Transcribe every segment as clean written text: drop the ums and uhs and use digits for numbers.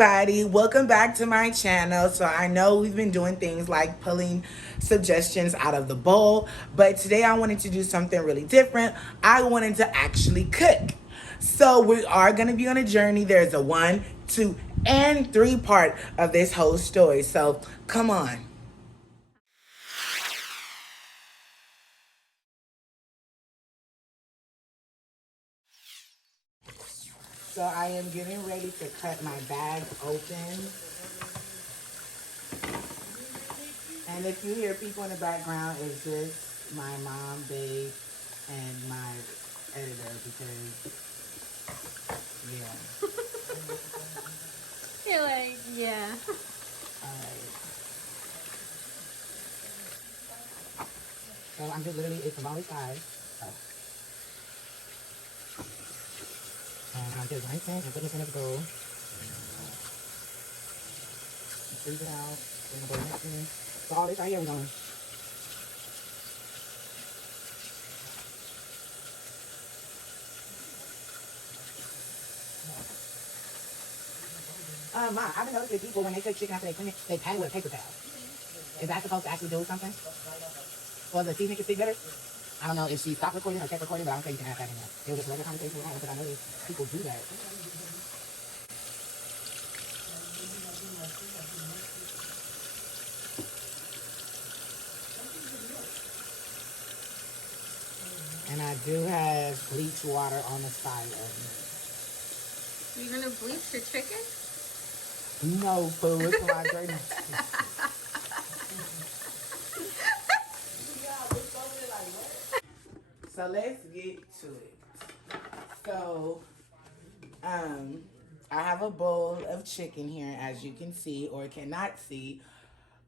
everybody. Welcome back to my channel. So I know we've been doing things like pulling suggestions out of the bowl, but today I wanted to do something really different. I wanted to actually cook. So we are going to be on a journey. There's a 1, 2, and 3 part of this whole story. So come on. So I am getting ready to cut my bag open. And if you hear people in the background, it's just my mom, babe, and my editor because, yeah. You're like, yeah. All right. So I'm just literally, it's about size. So. And I'm just rinsing and putting this in this bowl. Freeze it out. We're going to go next in. So all this right here, we're going to. Mom, I've been noticing people when they cook chicken after they clean it, they pat it with a paper towel. Is that supposed to actually do something? Or the seasoning can stick better? I don't know if she stopped recording or kept recording, but I don't think you can add that in there. It was just a regular conversation we had because I know people do that. And I do have bleach water on the side of You're gonna bleach your chicken? me. No food. It's my dirty. So let's get to it. So, um, I have a bowl of chicken here, as you can see or cannot see.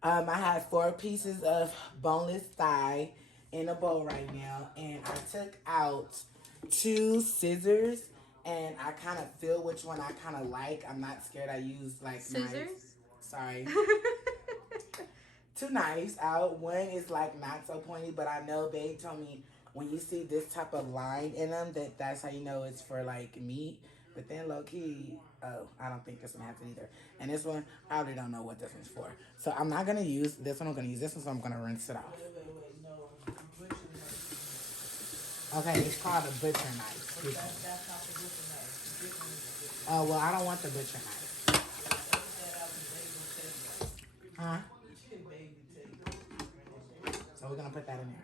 I have 4 pieces of boneless thigh in a bowl right now, and I took out 2 scissors, and I kind of feel which one I kind of like. I'm not scared. I use like scissors. Knives. Sorry. 2 knives out. One is like not so pointy, but I know Babe told me when you see this type of line in them, that's how you know it's for like meat. But then low key, oh, I don't think this one has it either. And this one, I really don't know what this one's for. So I'm not gonna use this one. I'm gonna use this one, so I'm gonna rinse it off. Okay, it's called a butcher knife. Oh well, I don't want the butcher knife. Huh? So we're gonna put that in there.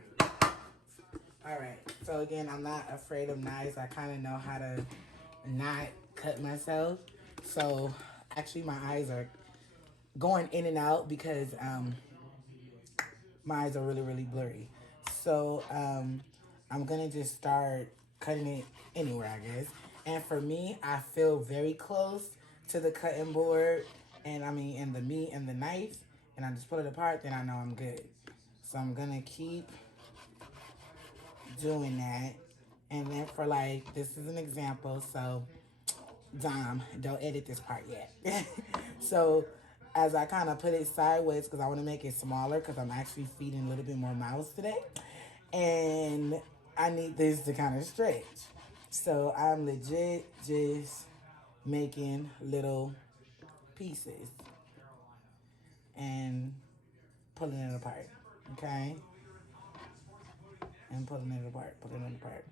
All right. So again, I'm not afraid of knives. I kind of know how to not cut myself. So actually, my eyes are going in and out because my eyes are really, really blurry. So I'm gonna just start cutting it anywhere, I guess. And for me, I feel very close to the cutting board, and I mean, and the meat and the knife, and I just pull it apart. Then I know I'm good. So I'm gonna keep doing that. And then for like, this is an example. So Dom, don't edit this part yet. So as I kind of put it sideways because I want to make it smaller because I'm actually feeding a little bit more mouths today. And I need this to kind of stretch. So I'm legit just making little pieces and pulling it apart. Okay? And pulling it apart, pulling it apart.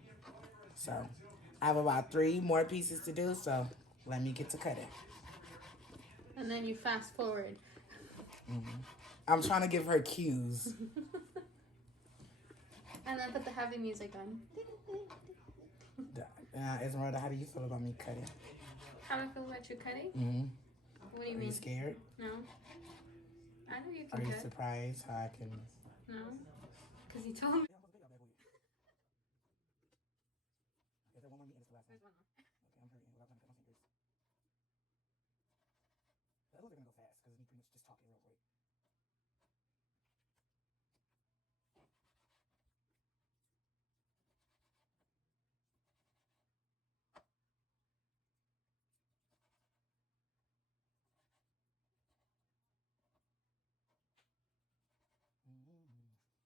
So I have about 3 more pieces to do, so let me get to cutting. And then you fast forward. Mm-hmm. I'm trying to give her cues. And then put the heavy music on. Esmeralda, how do you feel about me cutting? How do I feel about you cutting? Mm-hmm. What do you mean? Are you scared? No. I know you can Are you cut. surprised how I can? No. Because you told me.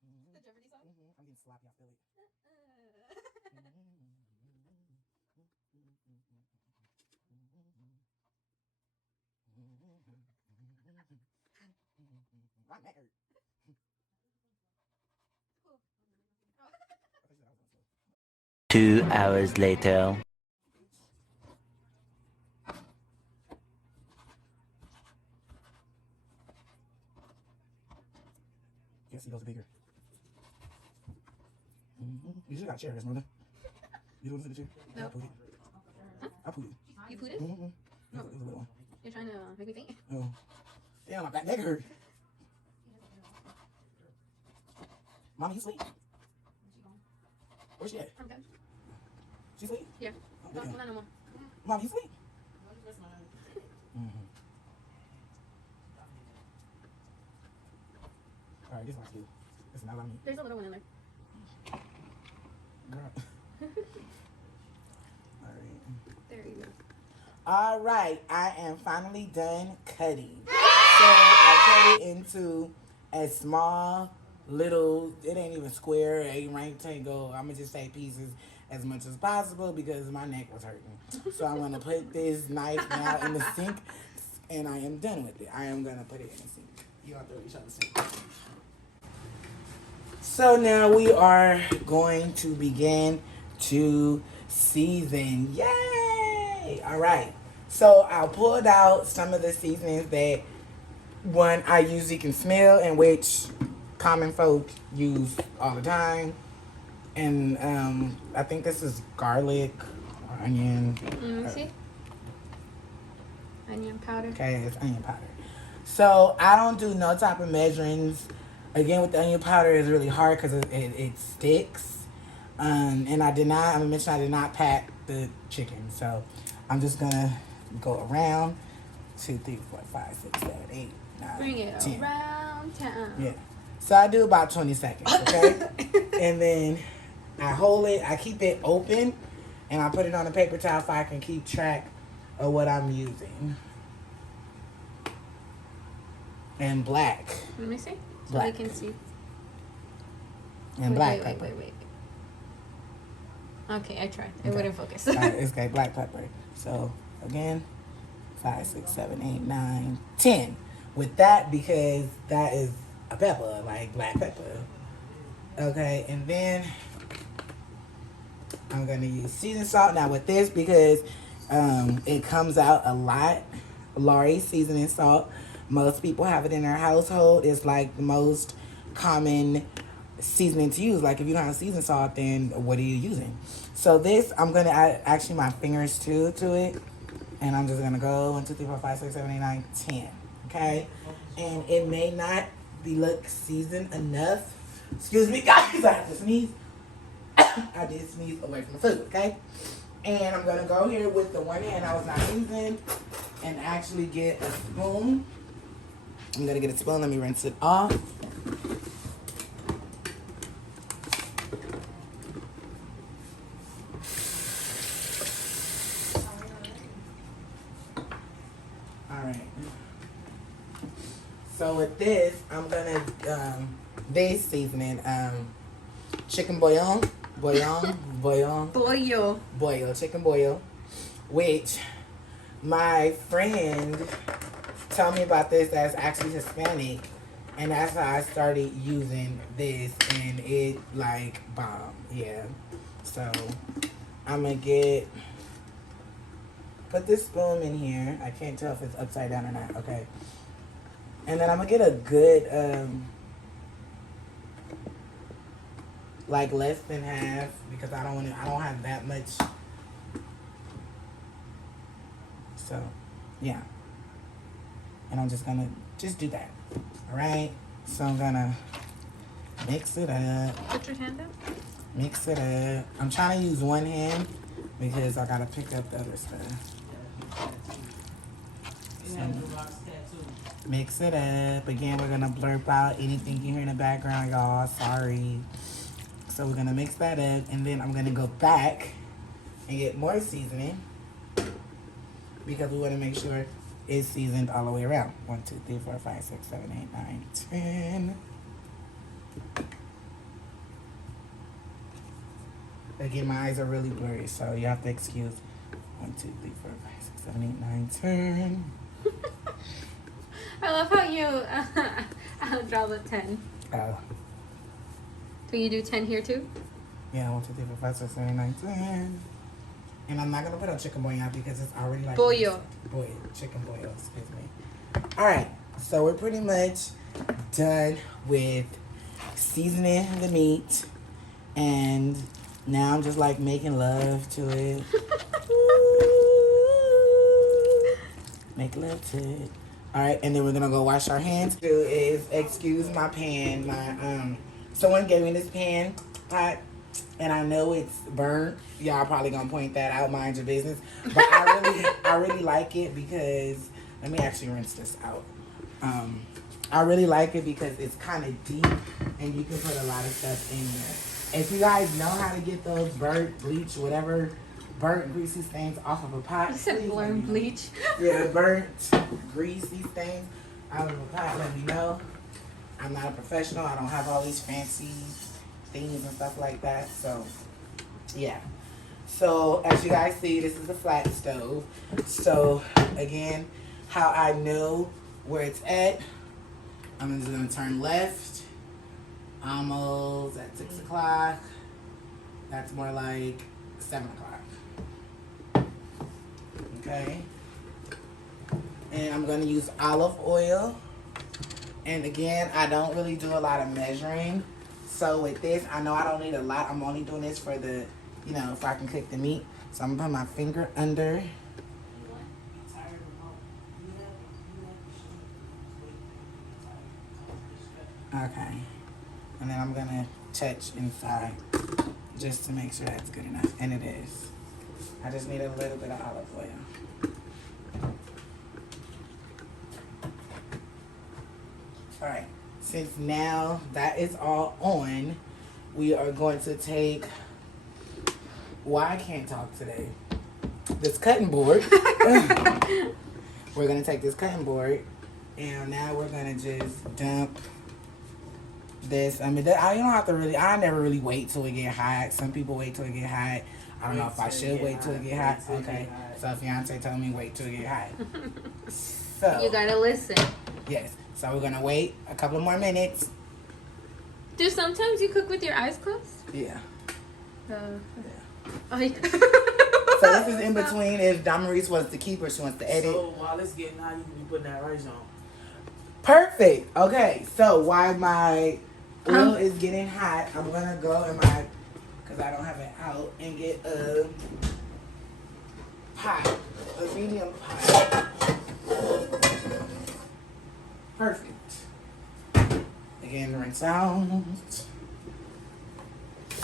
The Jeopardy song? I'm getting sloppy, I feel it. My neck hurt. 2 hours later. Yes, he goes bigger. You just got a chair, Esmeralda. You don't sit in the chair? No. I put it. Huh? I put it. You put it? It was a little one. You're trying to make me faint? Oh. Damn, my back neck hurt. Mommy, you sleep? Where's she at? I'm good. She sleep? Yeah. Oh, No, damn. not no more. Mommy, you sleep? Alright, this one's cute. It's not on me. There's a little one in there. Girl. Alright. There you go. Alright, I am finally done cutting. So I cut it into a small little, it ain't even square, it ain't rectangle. I'm gonna just say pieces as much as possible because my neck was hurting. So I'm gonna put this knife now in the sink and I am done with it. I am gonna put it in the sink. You all throw each other sink. So now we are going to begin to season. Yay! All right. So I pulled out some of the seasonings that one I usually can smell and which common folk use all the time. And I think this is garlic or onion. Let me see. Onion powder. Okay, it's onion powder. So I don't do no type of measurings. Again, with the onion powder, it's really hard because it sticks. And I did not pack the chicken. So I'm just going to go around 2, 3, 4, 5, 6, 7, 8, 9, Bring it 10. around town. Yeah. So I do about 20 seconds, okay? And then I hold it, I keep it open, and I put it on a paper towel so I can keep track of what I'm using. And black. Let me see. So Black. I can see. And black pepper. Wait. Okay, I tried. It Okay. wouldn't focus. It's got black pepper. So again, 5, 6, 7, 8, 9, 10. With that, because that is a pepper, like black pepper. Okay, and then I'm gonna use seasoned salt now with this because it comes out a lot. Lori seasoning salt. Most people have it in their household. It's like the most common seasoning to use. Like if you don't have seasoned salt, then what are you using? So this, I'm gonna add actually my fingers too to it, and I'm just gonna go 1, 2, 3, 4, 5, 6, 7, 8, 9, 10. Okay, and it may not be look seasoned enough. Excuse me, guys, I have to sneeze. I did sneeze away from the food. Okay, and I'm gonna go here with the one hand I was not using, and actually get a spoon. I'm gonna get a spoon. Let me rinse it off. So with this, I'm gonna this seasoning chicken boil, chicken boil, which my friend told me about this. That's actually Hispanic, and that's how I started using this, and it like bomb. Yeah. So I'm gonna put this spoon in here. I can't tell if it's upside down or not. Okay. And then I'm gonna get a good, like less than half because I don't have that much. So, yeah. And I'm just gonna do that. All right. So I'm gonna mix it up. Put your hand up. Mix it up. I'm trying to use one hand because I gotta pick up the other stuff. So, mix it up. Again, we're gonna blurp out anything you hear in the background, y'all. Sorry. So we're gonna mix that up, and then I'm gonna go back and get more seasoning because we want to make sure it's seasoned all the way around. 1, 2, 3, 4, 5, 6, 7, 8, 9, 10. Again, my eyes are really blurry, so you have to excuse. 1, 2, 3, 4, 5, 6, 7, 8, 9, 10. I love how you draw the 10. Oh. So you do 10 here too? Yeah, 1, 2, 3, 4, 5, 6, 7, 8, 9, 10. And I'm not gonna put on chicken bouillon because it's already like Bollo. Chicken boil, excuse me. Alright, so we're pretty much done with seasoning the meat, and now I'm just like making love to it. Make love to it. Alright, and then we're gonna go wash our hands. Do is excuse my pan. Someone gave me this pan pot, and I know it's burnt. Y'all probably gonna point that out, mind your business. But I really like it because, let me actually rinse this out. I really like it because it's kind of deep and you can put a lot of stuff in there. If you guys know how to get those burnt, bleach, whatever, burnt greasy stains off of a pot. You said burnt bleach. Yeah, burnt greasy stains out of a pot, let me know. I'm not a professional. I don't have all these fancy things and stuff like that. So, yeah. So, as you guys see, this is a flat stove. So, again, how I know where it's at, I'm just going to turn left. Almost at 6 o'clock. That's more like 7 o'clock. Okay. And I'm going to use olive oil. And again, I don't really do a lot of measuring. So with this, I know I don't need a lot. I'm only doing this for the, if I can cook the meat. So I'm going to put my finger under. Okay. And then I'm going to touch inside just to make sure that's good enough. And it is. I just need a little bit of olive oil. All right, since now that is all on, we are going to take, I can't talk today, this cutting board. We're going to take this cutting board, and now we're going to just dump this. I mean, you don't have to really, I never really wait till it get hot. Some people wait till it get hot. I don't know if I should wait till it get hot. Okay, so fiance told me wait till it get hot. So You gotta listen. yes. So we're gonna wait a couple more minutes. Do sometimes you cook with your eyes closed? Yeah. Yeah. Oh, yeah. So this is in between if Damaris wants to keep or she wants to edit. So while it's getting hot, you can be putting that rice on. Perfect. Okay. So while my oil is getting hot, I'm gonna go in my, because I don't have it out, and get a pot, a medium pot. Perfect. Again, rinse out.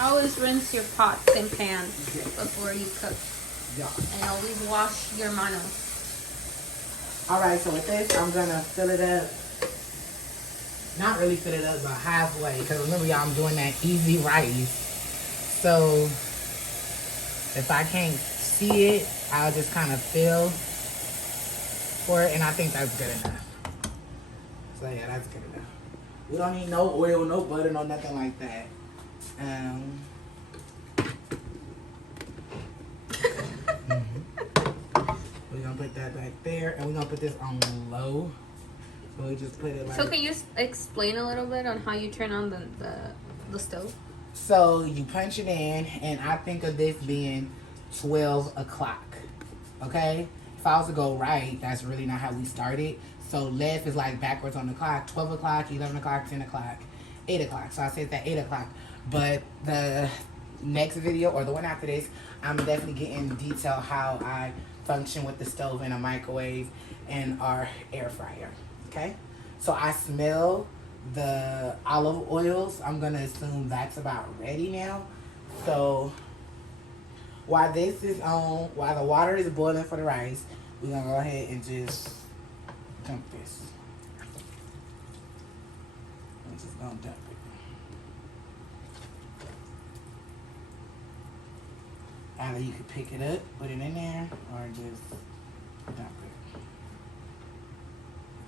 Always rinse your pots and pans before you cook. Yeah. And always wash your manos. Alright, so with this, I'm gonna fill it up. Not really fill it up, but halfway. Because remember, y'all, I'm doing that easy rice. So, if I can't see it, I'll just kind of fill for it. And I think that's good enough. So yeah, that's good enough. We don't need no oil, no butter, no nothing like that. We're gonna put that back there, and we're gonna put this on low. So we just put it like. So can you explain a little bit on how you turn on the stove? So you punch it in, and I think of this being 12 o'clock. Okay? If I was to go right, that's really not how we started. So left is like backwards on the clock. 12 o'clock, 11 o'clock, 10 o'clock, 8 o'clock. So I said that 8 o'clock. But the next video, or the one after this, I'm definitely getting detail how I function with the stove and a microwave and our air fryer. Okay? So I smell the olive oils. I'm going to assume that's about ready now. So while this is on, while the water is boiling for the rice, we're going to go ahead and just dump this. I'm just going to dump it. Either you could pick it up, put it in there, or just dump it.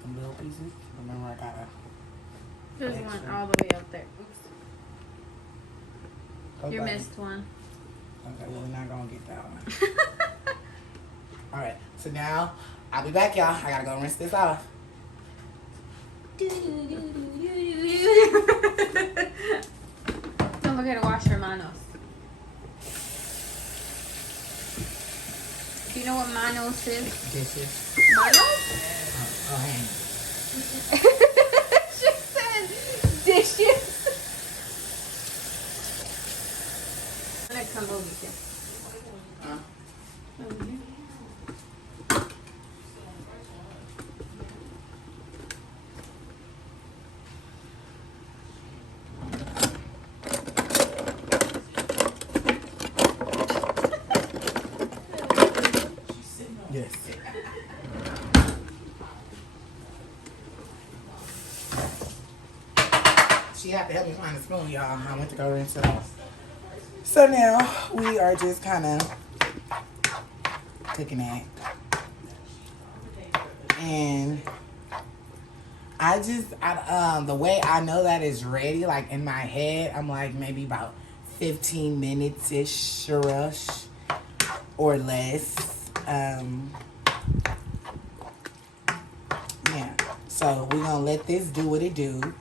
Some little pieces. Remember, I got a. There's one Extra. all the way up there. Oops. Oh, You buddy. missed one. Okay, well, we're not gonna get that one. All right, so now I'll be back, y'all. I gotta go rinse this off. Don't forget to wash your manos. Do you know what manos is? Dishes. Manos? Oh, hands. She said dishes. I'm gonna come over here. Huh? Over here. Yes. She had to help me find a spoon, y'all. I went to go rinse it off. So now we are just kind of cooking that. And the way I know that it's ready, like in my head, I'm like maybe about 15 minutes-ish or less. Yeah. So we're gonna let this do what it do.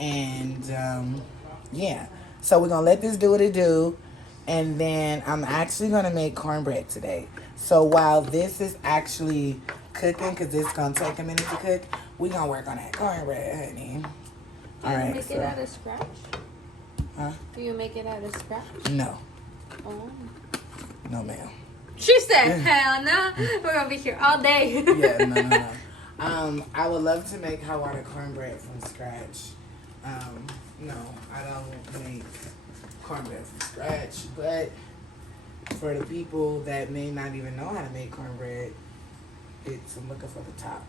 And yeah. So we're gonna let this do what it do. And then I'm actually gonna make cornbread today. So while this is actually cooking, because it's gonna take a minute to cook, we're gonna work on that cornbread, honey. Do you make it out of scratch? Huh? Do you make it out of scratch? No. Oh. No, ma'am. She said, hell no. We're gonna be here all day. Yeah, no. I would love to make hot water cornbread from scratch. No, I don't make cornbread from scratch. But for the people that may not even know how to make cornbread, I'm looking for the top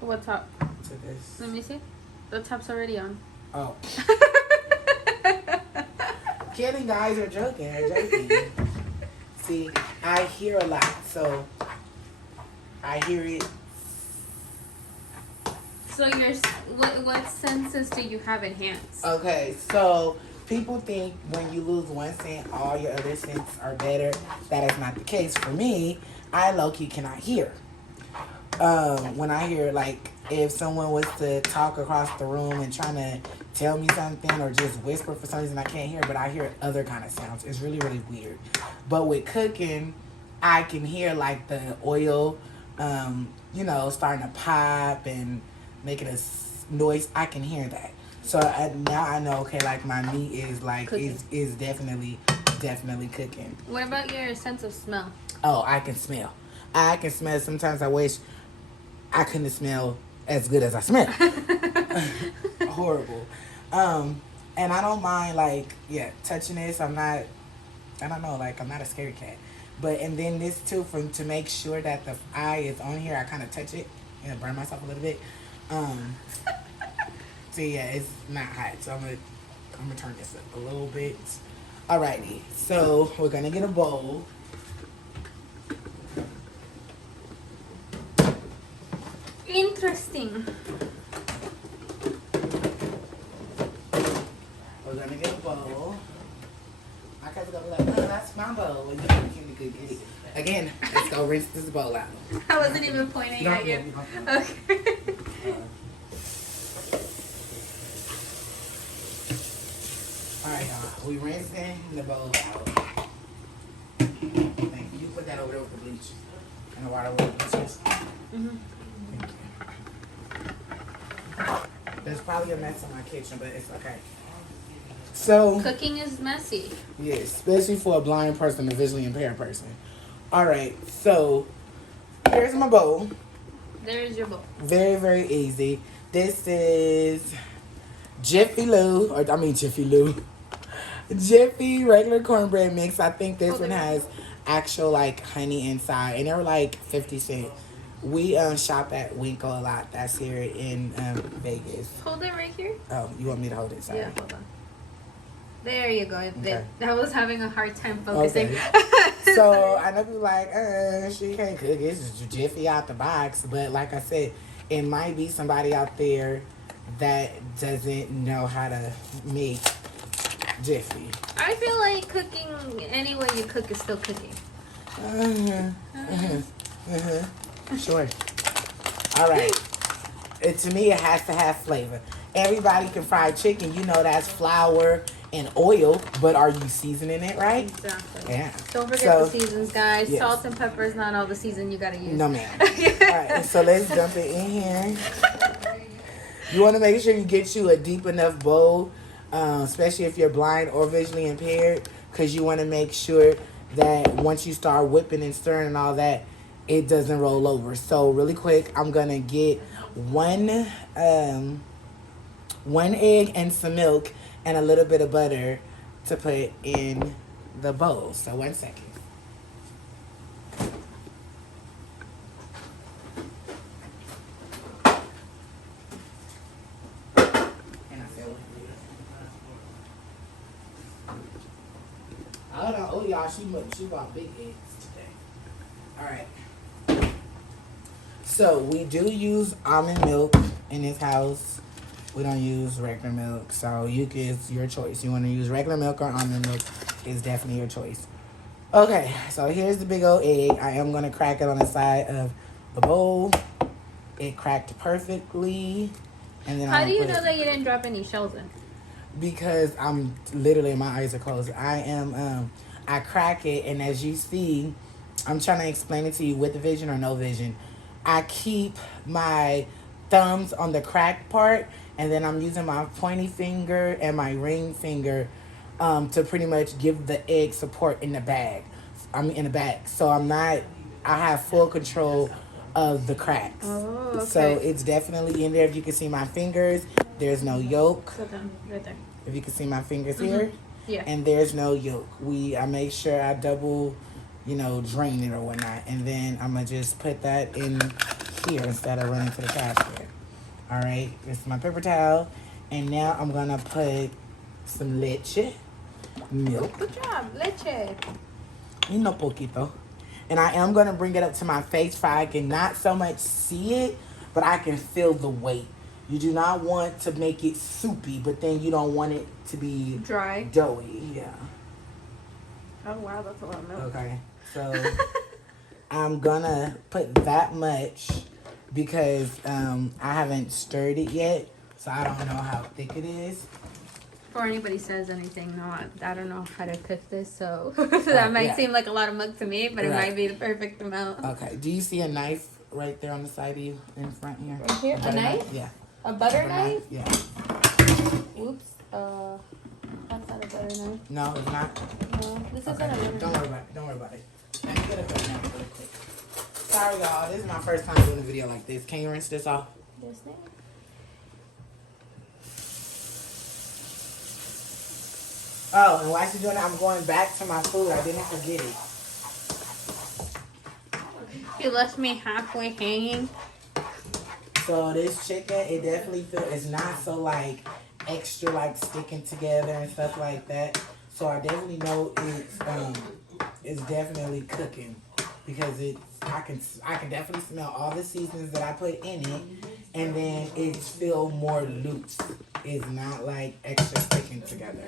What top? to this. Let me see. The top's already on. Oh. Kidding, guys, are joking. See, I hear a lot, so I hear it. So what senses do you have enhanced? Okay, so people think when you lose one scent, all your other scents are better. That is not the case for me. I low-key cannot hear. When I hear, like, if someone was to talk across the room and trying to tell me something or just whisper for some reason, I can't hear, but I hear other kind of sounds. It's really, really weird. But with cooking, I can hear, like, the oil, starting to pop and making a noise. I can hear that. So now I know, okay, like, my meat is, like, is definitely cooking. What about your sense of smell? Oh, I can smell. Sometimes I wish I couldn't smell as good as I smell. Horrible. And I don't mind, like, touching this. I'm not a scaredy cat. But, and then this too, to make sure that the eye is on here, I kind of touch it and burn myself a little bit. So yeah, it's not hot. So I'm gonna turn this up a little bit. Alrighty. So we're gonna get a bowl. Interesting. We're gonna get a bowl. My cousin's gonna be like, oh, that's my bowl. And you can get it. Again, let's go rinse this bowl out. I wasn't even pointing at you. Okay. Alright, y'all. We rinsing the bowl out. Thank you. You put that over there with the bleach and the water with the bleach. Mm-hmm. Thank you. There's probably a mess in my kitchen, but it's okay. So Cooking is messy. yeah, especially for a blind person, a visually impaired person. Alright, so here's my bowl. There's your bowl. Very, very easy. This is Jiffy regular cornbread mix. I think this one has actual like honey inside, and they were like 50 cents. We shop at Winkle a lot. That's here in Vegas. Hold it right here. Oh, you want me to hold it? Sorry. Yeah, hold on. There you go. Okay. I was having a hard time focusing. Okay. So I know people like, she can't cook. It's Jiffy out the box. But like I said, it might be somebody out there that doesn't know how to make Jiffy. I feel like cooking, any way you cook is still cooking. Sure. All right. To me, it has to have flavor. Everybody can fry chicken. You know that's flour and oil, but are you seasoning it right? Exactly. Yeah. Don't forget So, the seasons, guys. yes. Salt and pepper is not all the season you gotta use. No, ma'am. All right, so let's dump it in here. You want to make sure you get you a deep enough bowl, especially if you're blind or visually impaired, because you want to make sure that once you start whipping and stirring and all that, it doesn't roll over. So really quick, I'm gonna get one egg and some milk and a little bit of butter to put in the bowl. So 1 second. I don't know. Oh, y'all, she bought big eggs today. All right. So we do use almond milk in this house. We don't use regular milk, so it's your choice. You want to use regular milk or almond milk? It's definitely your choice. Okay, so here's the big old egg. I am gonna crack it on the side of the bowl. It cracked perfectly, and then How do you know that you didn't drop any shells in? Because I'm literally, my eyes are closed. I crack it, and as you see, I'm trying to explain it to you with vision or no vision. I keep my thumbs on the crack part, and then I'm using my pointy finger and my ring finger to pretty much give the egg support in the bag. In the bag. So I have full control of the cracks. Oh, okay. So it's definitely in there. If you can see my fingers, there's no yolk. So then, right there. If you can see my fingers here. Yeah. And there's no yolk. I make sure I double, drain it or whatnot. And then I'm going to just put that in here instead of running to the casket. All right. This is my paper towel. And now I'm going to put some leche, milk. Good job. Leche. Poquito. And I am going to bring it up to my face so I can not so much see it, but I can feel the weight. You do not want to make it soupy, but then you don't want it to be dry, doughy. Yeah. Oh wow, that's a lot of milk. Okay, so I'm gonna put that much because I haven't stirred it yet, so I don't know how thick it is. Before anybody says anything, I don't know how to cook this, so that might seem like a lot of milk to me, but it might be the perfect amount. Okay. Do you see a knife right there on the side of you in front here? Right here, a knife? Yeah. A butter knife? Yeah. Oops. That's not a butter knife. No, it's not. No, this isn't a butter knife. Don't worry about it. Don't worry about it. Let me get a butter knife really quick. Sorry, y'all. This is my first time doing a video like this. Can you rinse this off? This thing? Oh, and while she's doing that, I'm going back to my food. I didn't forget it. You left me halfway hanging. So this chicken, it definitely it's not so like extra like sticking together and stuff like that. So I definitely know it's definitely cooking because I can definitely smell all the seasonings that I put in it, and then it's feel more loose. It's not like extra sticking together.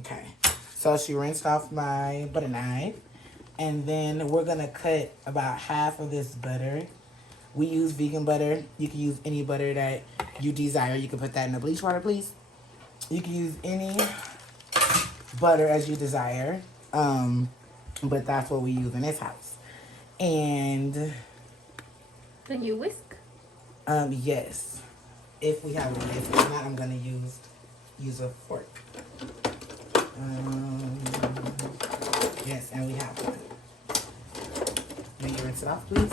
Okay, so she rinsed off my butter knife, and then we're gonna cut about half of this butter. We use vegan butter. You can use any butter that you desire. You can put that in the bleach water, please. You can use any butter as you desire, but that's what we use in this house. And then you whisk. Yes, if we have a whisk. If not, I'm gonna use a fork. Yes, and we have one. May you rinse it off, please?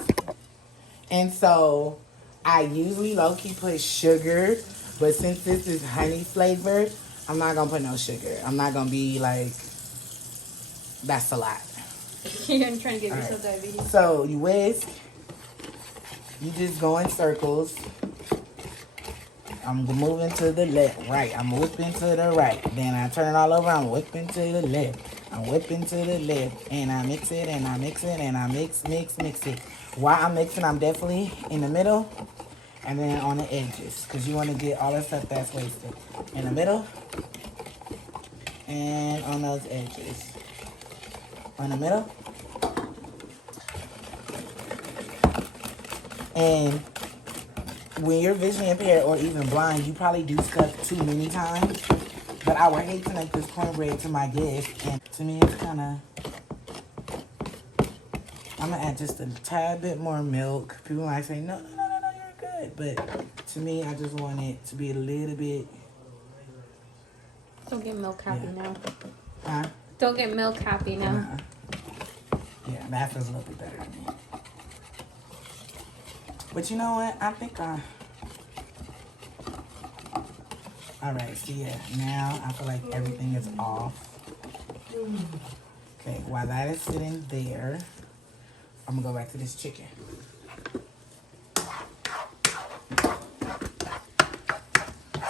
And so, I usually low-key put sugar, but since this is honey flavored, I'm not gonna put no sugar. I'm not gonna be like, that's a lot. You're trying to give yourself diabetes. So, you whisk. You just go in circles. I'm moving to the left, right. I'm whipping to the right. Then I turn it all over. I'm whipping to the left. I'm whipping to the left. And I mix it, and I mix it, and I mix it. While I'm mixing, I'm definitely in the middle and then on the edges because you want to get all the stuff that's wasted. In the middle and on those edges. On the middle. And when you're visually impaired or even blind, you probably do stuff too many times. But I would hate to make this cornbread to my guests, and to me it's kind of, I'm gonna add just a tad bit more milk. People might say, no, you're good. But to me, I just want it to be a little bit. Don't get milk happy now. Huh? Don't get milk happy now. Yeah, that feels a little bit better to me. But you know what? I think alright, so yeah, now I feel like everything is off. Okay, while that is sitting there, I'm gonna go back to this chicken.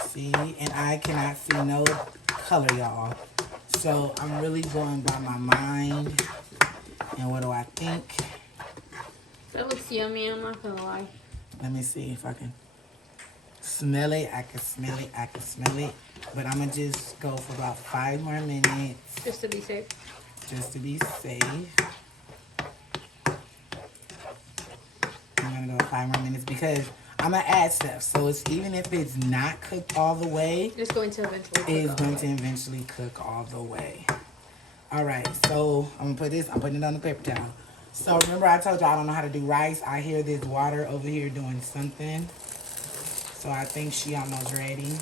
See, and I cannot see no color, y'all. So I'm really going by my mind. And what do I think? That looks yummy, I'm not gonna lie. Let me see if I can smell it. I can smell it. I can smell it. But I'm going to just go for about 5 more minutes. Just to be safe. Just to be safe. I'm going to go 5 more minutes because I'm going to add stuff. So it's even if it's not cooked all the way, It's going to eventually cook all the way. All right, so I'm going to put this, I'm putting it on the paper towel. So remember I told you I don't know how to do rice. I hear this water over here doing something. So I think she almost ready.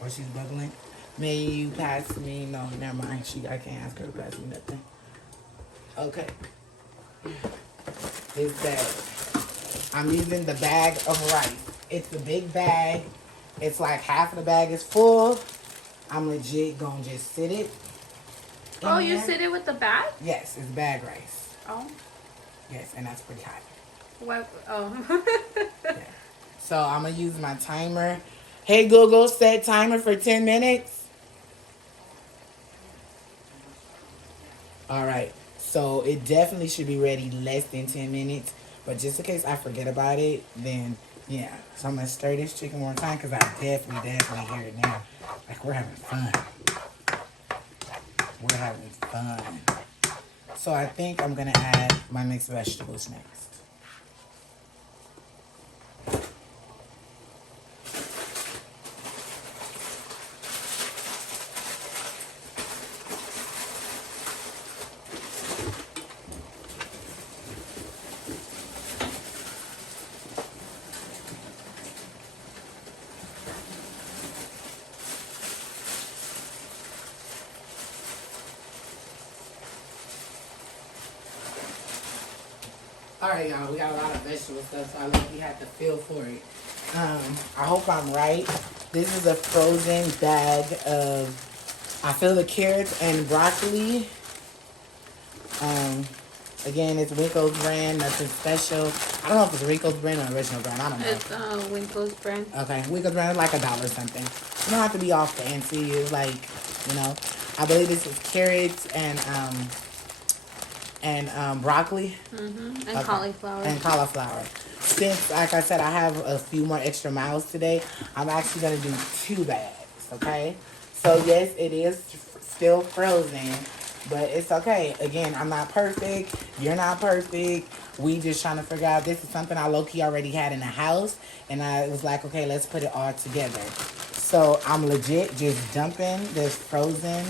Or she's bubbling. May you pass me? No, never mind. I can't ask her to pass me nothing. Okay. This bag. I'm using the bag of rice. It's the big bag. It's like half of the bag is full. I'm legit gonna just sit it. Oh, you sit it with the bag? Yes, it's bag rice. Oh. Yes, and that's pretty hot. What? Oh. Yeah. So I'm gonna use my timer. Hey Google, set timer for 10 minutes. All right, so it definitely should be ready less than 10 minutes. But just in case I forget about it, then yeah. So I'm gonna stir this chicken one more time because I definitely hear it now. Like we're having fun. We're having fun. So I think I'm gonna add my mixed vegetables next. All right, y'all, we got a lot of vegetable stuff, so I think we have to feel for it. I hope I'm right. This is a frozen bag of, I feel the carrots and broccoli. Again, it's Winko's brand, nothing special. I don't know if it's Winko's brand or original brand, I don't know. It's Winko's brand. Okay, Winko's brand is like $1 something. You don't have to be all fancy, it's like, you know. I believe this is carrots and broccoli. Mm-hmm. And Okay. cauliflower. And cauliflower. Since, like I said, I have a few more extra miles today, I'm actually going to do 2 bags, okay? So, yes, it is still frozen, but it's okay. Again, I'm not perfect. You're not perfect. We just trying to figure out, this is something I low-key already had in the house, and I was like, okay, let's put it all together. So, I'm legit just dumping this frozen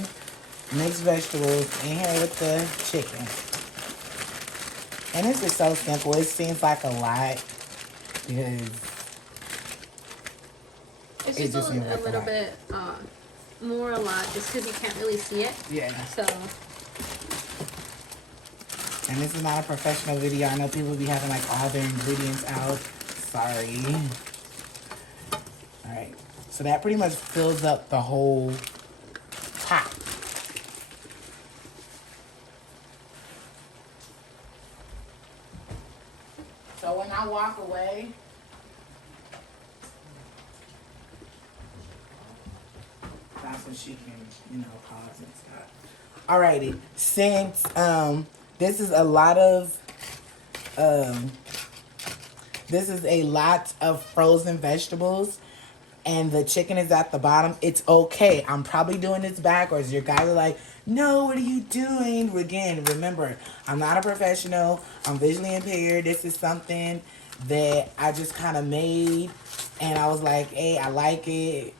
mixed vegetables in here with the chicken. And this is so simple. It seems like a lot because It's it just seems like a little lot. bit more a lot just because you can't really see it. Yeah. So. And this is not a professional video. I know people be having like all their ingredients out. Sorry. All right. So that pretty much fills up the whole pot. So when I walk away, that's when she can, you know, pause and stuff. Alrighty, since this is a lot of frozen vegetables, and the chicken is at the bottom, it's okay. I'm probably doing this backwards. Your guys are like, no, what are you doing? Again, remember, I'm not a professional. I'm visually impaired. This is something that I just kind of made, and I was like, hey, I like it,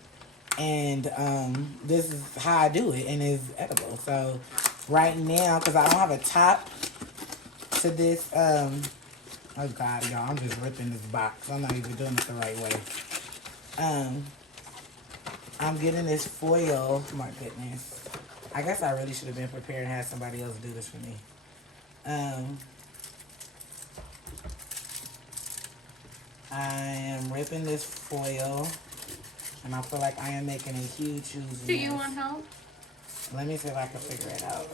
and this is how I do it, and it's edible. So right now, because I don't have a top to this, oh God, y'all, I'm just ripping this box. I'm not even doing it the right way. I'm getting this foil. My goodness. I guess I really should have been prepared and had somebody else do this for me. I am ripping this foil, and I feel like I am making a huge mess. Do you want help? Let me see if I can figure it out.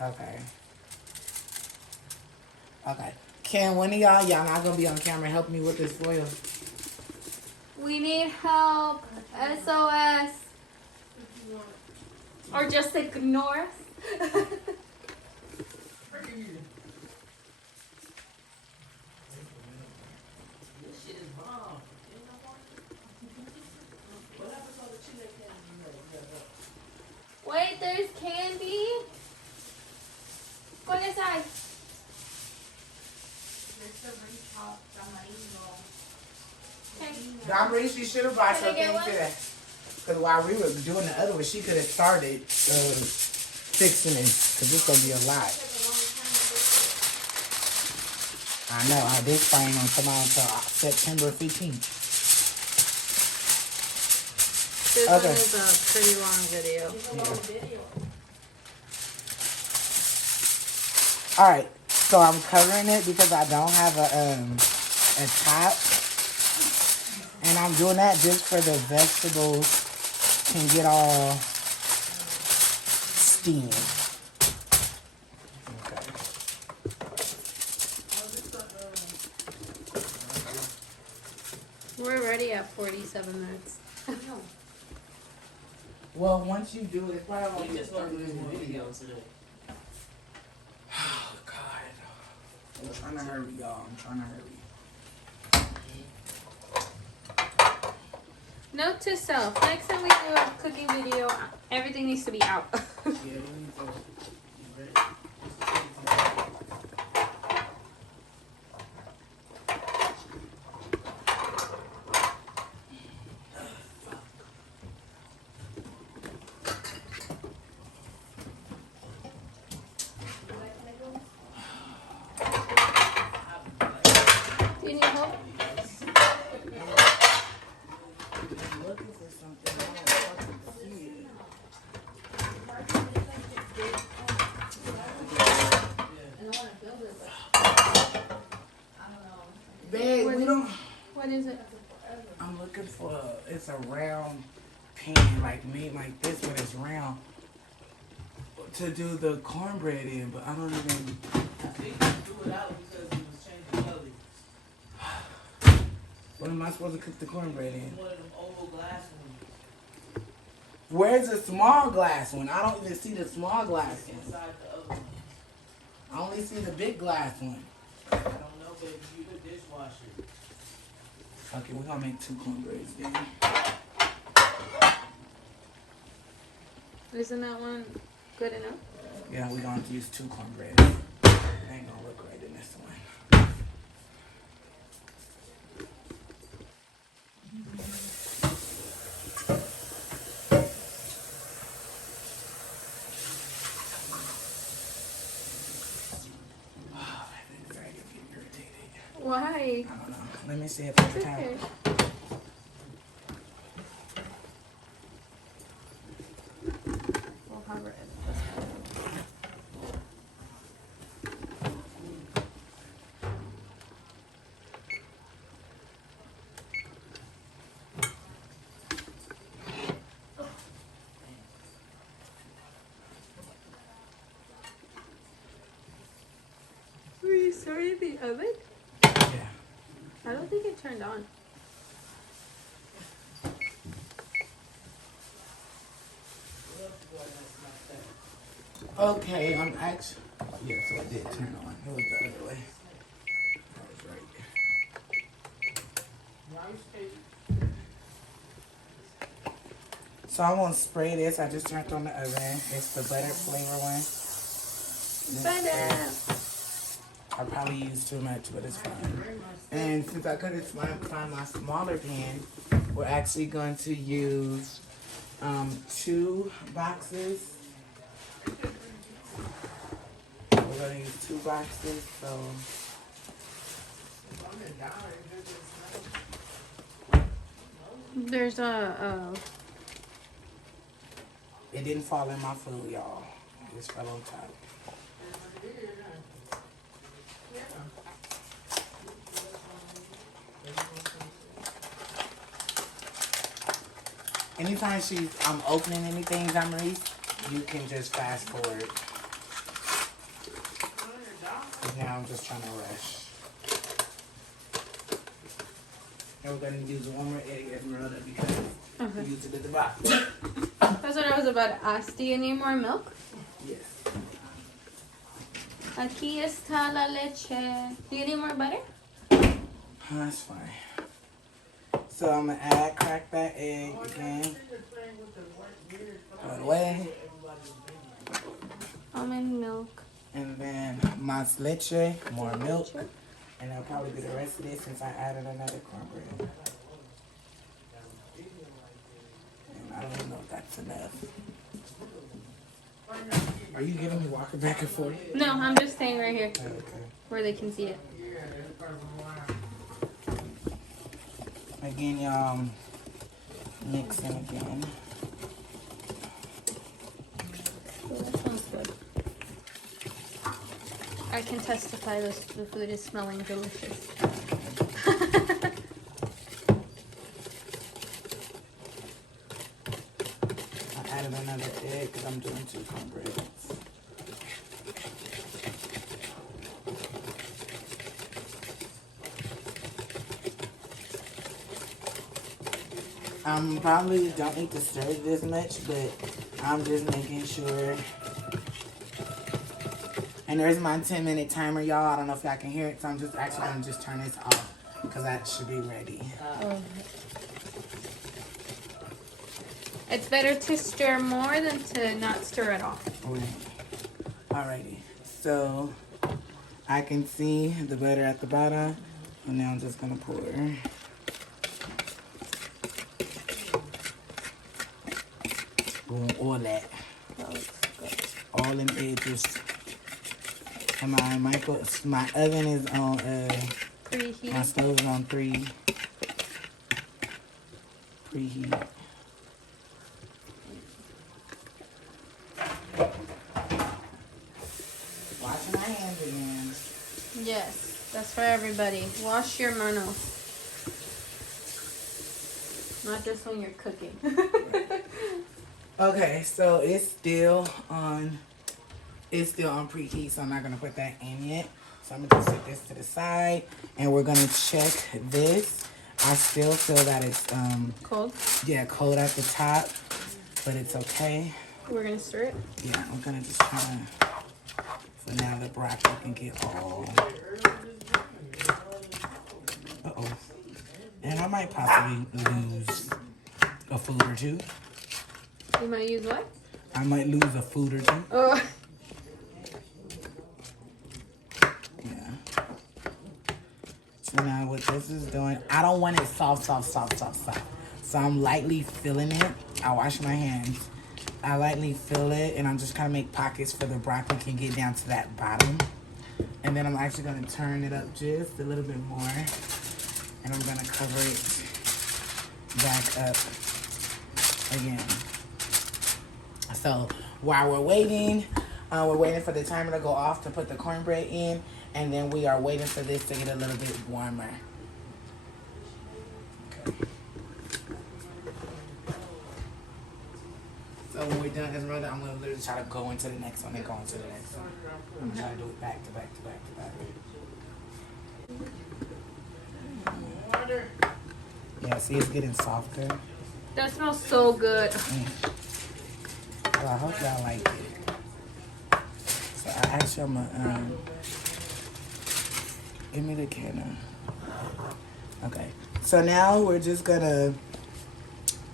Okay. Okay. Can one of y'all not gonna be on camera, help me with this foil? We need help. SOS. Or just ignore us. Wait, there's candy? Go inside. Domri, she should have brought Can I get something one? today. Because while we were doing the other one, she could have started fixing it. Because it's going to be a lot. I know. This probably going to come out until September 15th. This Okay. one is a pretty long video. All right. So I'm covering it because I don't have a top. And I'm doing that just for the vegetables can get all steamed. Okay. We're already at 47 minutes. Well, once you do it, it's probably We only just started this video today. Oh, God. I'm trying to hurry, y'all. I'm trying to hurry. Note to self, next time we do a cooking video, everything needs to be out. Yeah, we need to. You ready? Do you need help? I'm looking for something. I don't fucking see it. Babe, we don't. What is it? I'm looking for. It's a round pan, like made like this, but it's round. To do the cornbread in, but I don't even. I think you threw it out because it was changing colors. What am I supposed to cook the cornbread in? One of them oval glass ones. Where's the small glass one? I don't even see the small glass one. Inside the other one. I only see the big glass one. I don't know, but if you the dishwasher. Okay, we're gonna make 2 cornbreads then. Isn't that one good enough? Yeah, we're gonna have to use 2 cornbreads. It ain't gonna look right in this one. Why? I don't know. Let me see if I can. Okay. We'll hover it. Were you starting the oven? Yeah. I don't think it turned on. Okay, I'm actually. Yeah, so it did turn on. It was the other way. That was right. So I'm gonna spray this. I just turned on the oven. It's the butter flavor one. Butter. I probably used too much, but it's fine. And since I couldn't find my smaller pan, we're actually going to use 2 boxes. We're going to use 2 boxes, so. There's It didn't fall in my food, y'all. It just fell on top. Anytime I'm opening anything, Maurice, you can just fast forward. 'Cause now I'm just trying to rush. And we're gonna use one more egg, Esmeralda, because we used it at the bottom. That's what I was about to ask. Do you need more milk? Yes. Aquí está la leche. Do you need more butter? That's fine. So I'm gonna crack that egg again. Throw it away. Almond milk. And then más leche, more milk. And that'll probably be the rest of this since I added another cornbread. And I don't even know if that's enough. Are you getting me walking back and forth? No, I'm just staying right here Okay. where they can see it. Again, y'all, mixing again. Oh, that sounds good. I can testify the food is smelling delicious. I added another egg because I'm doing 2 cornbreads. Probably don't need to stir it this much, but I'm just making sure. And there's my 10-minute timer, y'all. I don't know if y'all can hear it, so I'm just actually gonna just turn this off because that should be ready. It's better to stir more than to not stir at all. Alrighty, so I can see the butter at the bottom, and now I'm just gonna pour. All that. All them edges. And my oven is on Preheat. my stove is on 3 preheat. Washing my hands again. Yes, that's for everybody. Wash your manos. Not just when you're cooking. Okay, so it's still on preheat, so I'm not gonna put that in yet. So I'm gonna just set this to the side, and we're gonna check this. I still feel that it's Cold. yeah, cold at the top, but it's okay. We're gonna stir it. Yeah, I'm gonna just try to, so now the broccoli can get all. Uh-oh. And I might possibly lose a food or two. You might use what? I might lose a food or two. Oh. Yeah. So now what this is doing, I don't want it soft. So I'm lightly filling it. I wash my hands. I lightly fill it, and I'm just kind of make pockets for the broccoli can get down to that bottom. And then I'm actually going to turn it up just a little bit more. And I'm going to cover it back up again. So while we're waiting for the timer to go off to put the cornbread in, and then we are waiting for this to get a little bit warmer. Okay. So when we're done, Esmeralda, I'm gonna literally try to go into the next one and go into the next one. I'm gonna try to do it back to back to back to back. Yeah, see, it's getting softer. That smells so good. Well, I hope y'all like it. So I actually, I'm gonna, give me the can. Okay. So now we're just gonna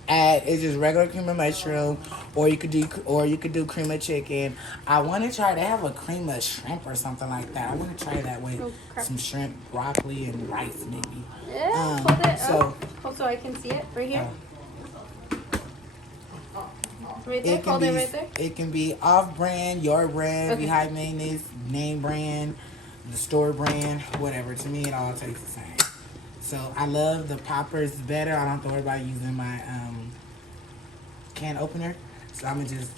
add, it's just regular cream of mushroom, or you could do cream of chicken. I want to try to have a cream of shrimp or something like that. I want to try that with Oh, crap. some shrimp, broccoli, and rice maybe. Yeah, hold it So up. Hold so I can see it right here. Right there. Hold it right there. it can be off brand, your brand, Okay. Beehive Maintenance, name brand, the store brand, whatever. To me, it all tastes the same. So I love the poppers better. I don't have to worry about using my can opener. So I'm gonna just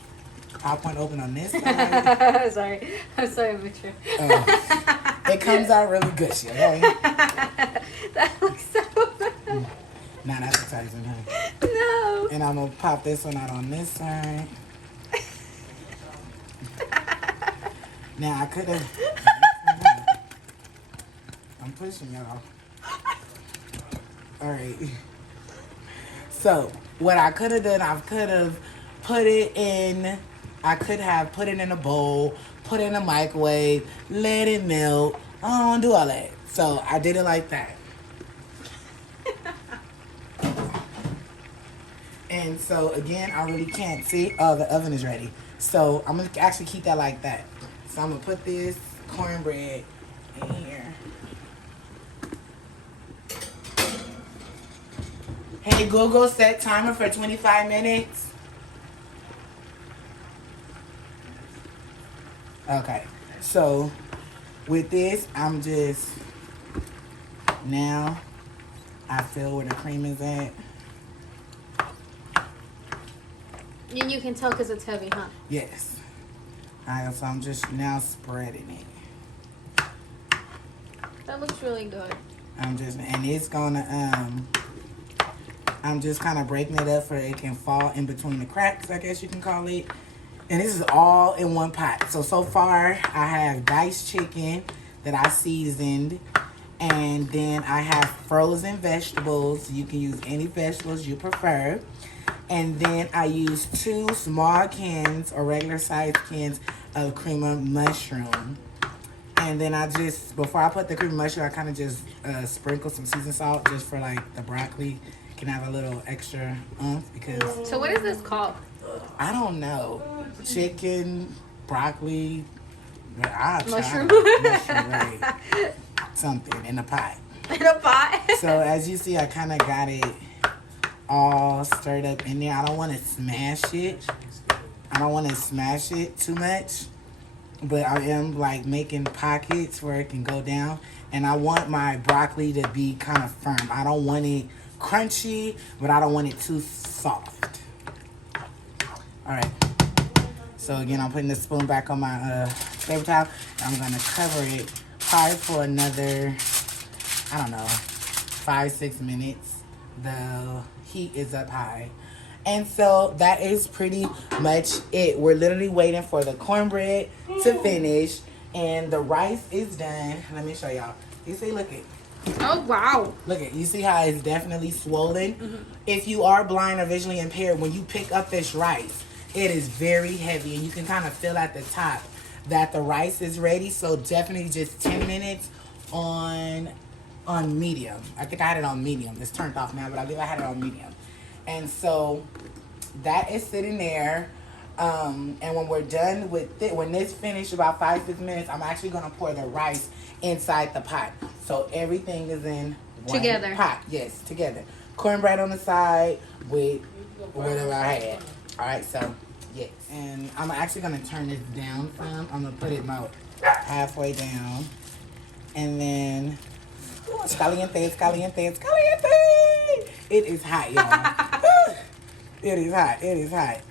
pop one open on this side. Sorry. I'm sorry, mature. It comes out really gushy, okay? That looks so bad. Not appetizing, huh? No. And I'm gonna pop this one out on this side. Now I could have. I'm pushing y'all. All right. So what I could have done, I could have put it in. I could have put it in a bowl, put it in a microwave, let it melt. I don't want to do all that. So I did it like that. And so again, I really can't see. Oh, the oven is ready. So I'm gonna actually keep that like that. So I'm gonna put this cornbread in here. Hey Google, set timer for 25 minutes. Okay, so with this, I'm just, now I feel where the cream is at. And you can tell because it's heavy, huh? Yes. Alright, so I'm just now spreading it. That looks really good. And it's gonna, I'm just kind of breaking it up so it can fall in between the cracks, I guess you can call it. And this is all in one pot. So far, I have diced chicken that I seasoned. And then I have frozen vegetables. You can use any vegetables you prefer. And then I use 2 small cans or regular sized cans of cream of mushroom. And then I just, before I put the cream of mushroom, I kind of just sprinkle some seasoned salt just for like the broccoli can have a little extra because So what is this called? I don't know. Chicken, broccoli, Mushroom. mushroom, right? Something in a pot. In a pot? So as you see, I kind of got it all stirred up in there. I don't want to smash it. I don't want to smash it too much. But I am like making pockets where it can go down. And I want my broccoli to be kind of firm. I don't want it crunchy, but I don't want it too soft. All right. So again, I'm putting the spoon back on my paper towel. I'm gonna cover it probably for another, I don't know, 5-6 minutes. The heat is up high. And so that is pretty much it. We're literally waiting for the cornbread to finish and the rice is done. Let me show y'all. You see, look it. Oh, wow. Look at, you see how it's definitely swollen? If you are blind or visually impaired, when you pick up this rice, it is very heavy and you can kind of feel at the top that the rice is ready. So definitely just 10 minutes on medium. I think I had it on medium. It's turned off now, but I believe I had it on medium. And so that is sitting there. And when we're done with it, when this finished about 5-6 minutes, I'm actually gonna pour the rice inside the pot. So everything is in one Together. pot. Yes, together. Cornbread on the side with whatever I had. All right, so yes. And I'm actually gonna turn this down some. I'm gonna put it about halfway down. And then, ooh, it's caliente, it's caliente, it's caliente. It is hot, y'all. It is hot, it is hot.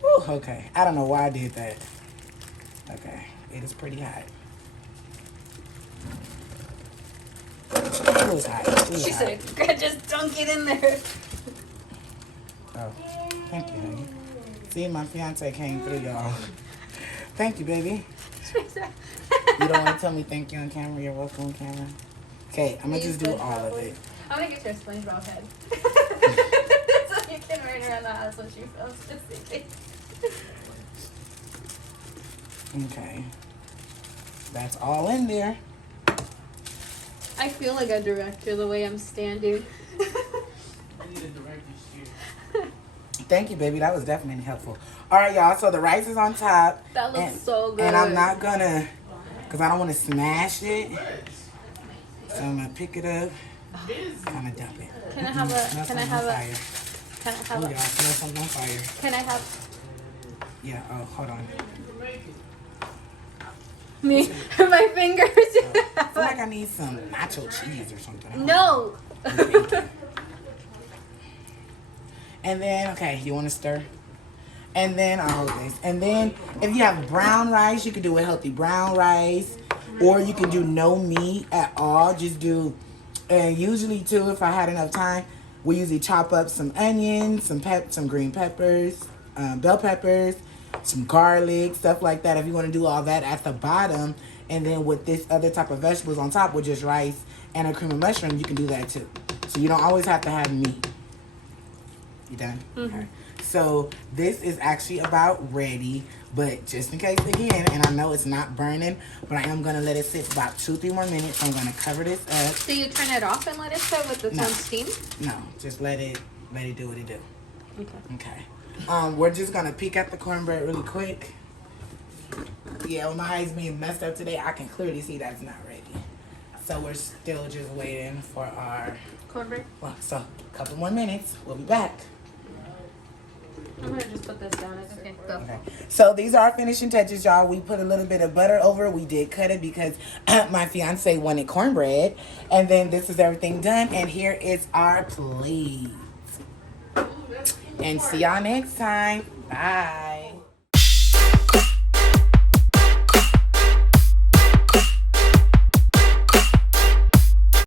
Whew, okay, I don't know why I did that. Okay, it is pretty hot. It was hot. It was She hot. said, just dunk it in there. Oh, thank you, honey. See, my fiance came through, y'all. Thank you, baby. You don't want to tell me thank you on camera? You're welcome on camera. Okay, I'm going to just do all of it. I'm going to get your SpongeBob head. So you can run around the house when she feels dizzy. Okay. That's all in there. I feel like a director the way I'm standing. I need a director's chair. Thank you, baby. That was definitely helpful. All right, y'all. So the rice is on top. That looks so good. And I'm not gonna, because I don't want to smash it. So I'm gonna pick it up. Kind of dump it. Can I have a? Smell Can I something have on a? fire. Can I Oh, have y'all a? smell something on fire. Can I have? Yeah. Oh, hold on. Me, my fingers. I feel like I need some nacho cheese or something. No. And then, okay, you want to stir? And then, I'll hold this. And then, if you have brown rice, you can do a healthy brown rice. Or you can do no meat at all. Just do, and usually too, if I had enough time, we usually chop up some onions, some green peppers, bell peppers, some garlic, stuff like that. If you want to do all that at the bottom, and then with this other type of vegetables on top, with just rice and a cream of mushroom, you can do that too. So you don't always have to have meat. You done? Mm-hmm. Okay. So this is actually about ready, but just in case again, and I know it's not burning, but I am gonna let it sit for about 2-3 more minutes. I'm gonna cover this up. So you turn it off and let it sit with its No. own steam? No, just let it do what it do. Okay. Okay. We're just gonna peek at the cornbread really quick. Yeah, with my eyes being messed up today, I can clearly see that's not ready. So we're still just waiting for our Cornbread? well, so a couple more minutes. We'll be back. I'm gonna just put this down. It's okay. Go. Okay. So these are our finishing touches, y'all. We put a little bit of butter over it. We did cut it because my fiance wanted cornbread. And then this is everything done. And here is our plate. And see y'all next time. Bye.